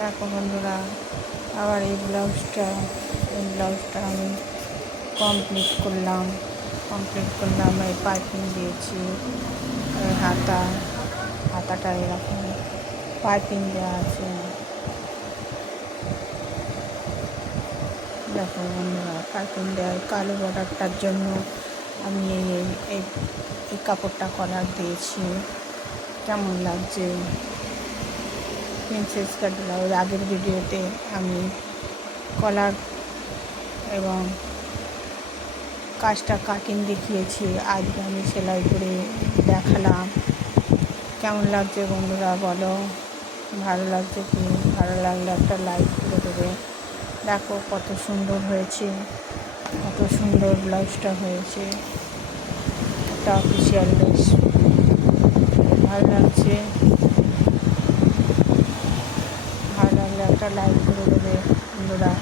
দেখো বন্ধুরা, আবার এই ব্লাউজটা আমি কমপ্লিট করলাম। এই পাইপিং দিয়েছি। এই হাতাটা এরকম পাইপিং দেওয়া আছে। দেখো বন্ধুরা, পাইপিং দেওয়া কালো বর্ডারটার জন্য আমি এই কাপড়টা কলার দিয়েছি। কেমন লাগছে? প্রিন্সেস কাট ব্লাউজ আগের ভিডিওতে আমি কলার এবং কাজটা কাটিং দেখিয়েছি, আজকে আমি সেলাই করে দেখালাম। কেমন লাগছে বন্ধুরা বলো? ভালো লাগছে কি? ভালো লাগলে একটা লাইক করে দেবে। দেখো কত সুন্দর হয়েছে, কত সুন্দর ব্লাউজটা হয়েছে। একটা অফিসিয়াল ড্রেস, ভালো লাগছে। ভালো লাগলে একটা লাইক করে দেবে বন্ধুরা।